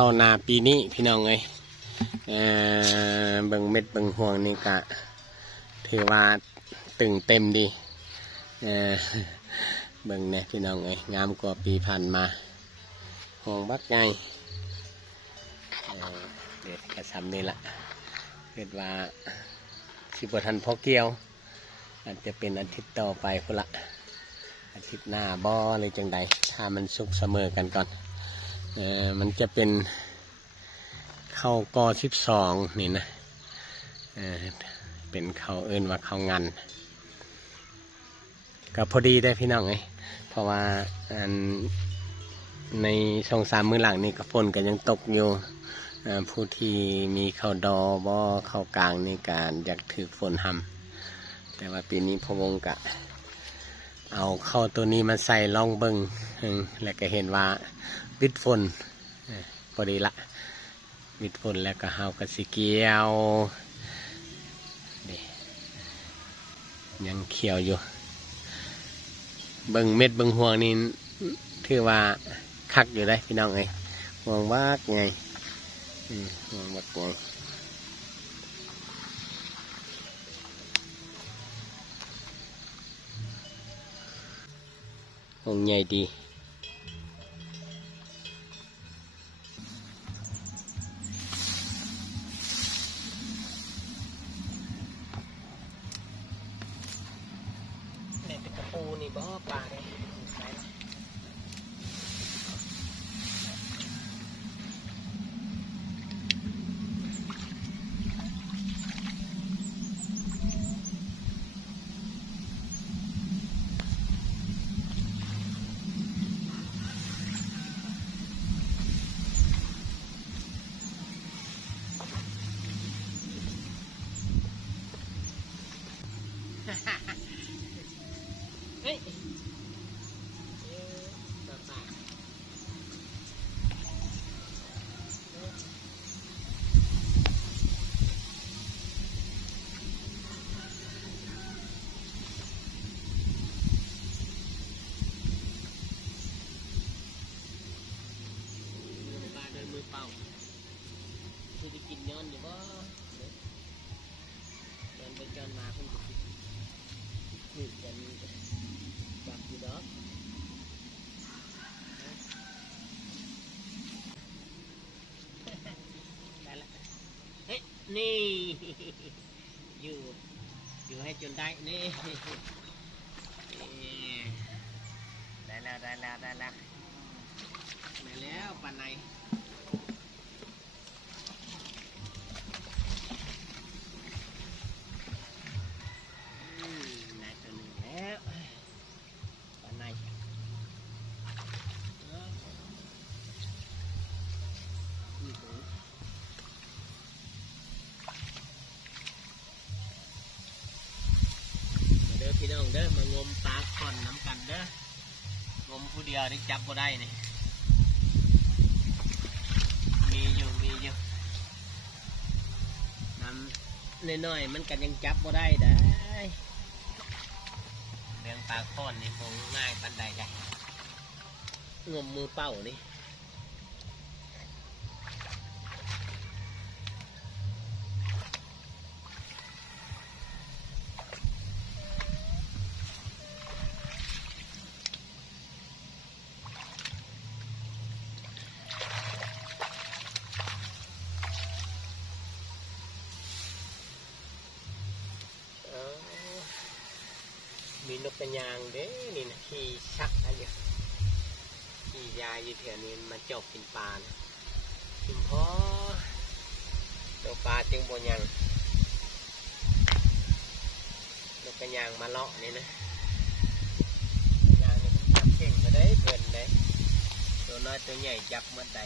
เข้านาปีนี้พี่น้องเอ้ยเบิ่งเม็ดเบิ่งห่วงนี่กะถือว่าตึงเต็มดีเบิ่งเนี่ยพี่น้องเอ้ยงามกว่าปีผ่านมาห่วงบักไงเด็ดกระซำนี่ละเกิดว่าสิบทันพอเกี่ยวอาจจะเป็นอาทิตย์ต่อไปพุ่นละอาทิตย์หน้าบ่หรือจังใดถ้ามันสุกเสมอกันก่อนมันจะเป็นเข้ากอ12นี่นะเป็นเขาเอิ้นว่าเขางันก็พอดีได้พี่น้องเอ้ยเพราะว่าใน2-3 มื้อหลังนี่ก็ฝนก็ยังตกอยู่ผู้ที่มีข้าวดอบ่ข้าวกลางในการอยากถือฝนทำแต่ว่าปีนี้พะวงกะเอาเข้าตัวนี้มาใส่ลองเบิ่งแล้วก็เห็นว่าวิดฝนพอดีละวิดฝนแล้วก็เฮาก็สิเกี่ยวนี่ยังเขียวอยู่เบิ่งเม็ดเบิ่งห่วงนี่ถือว่าคักอยู่ได้พี่น้องเอ้ยห่วงวักไงห่วงวักไงห่วงใหญ่ดีกระปูนี่บ่ปลาเลยเฮ้ยมือเปล่าคือได้กินย้อนอยู่บ่ย้อนไปย้อนมาเพิ่นก็คือกันจับอยู่ดอกได้ละเฮ้ยนี่อยู่ให้จนได้นี่ได้แล้วปันในได้ตัวหนึ่งแล้วปันในเด้อพี่น้องเด้อมางมปลาค่อนน้ำกันเด้องมผู้เดียวนี่จับบ่ได้นี่มีอยู่น้ำน้อยๆมันกันยังจับบ่ได้ได้เลี้ยงปลาค่อนนี่คงง่ายปันใดได้งมมือเป้านี่มีนกกระยางเด้นี่นะขี่ชักอะไรอยู่ขี่ยายอยู่แถวนี้มาจบกินปลานะกินพอตัวปลาจึงบ่ยังนกกระยางมาเลาะนี่นะยางนี่มันจับเก่งก็ได้เพื่อนได้ตัวน้อยตัวใหญ่จับมันได้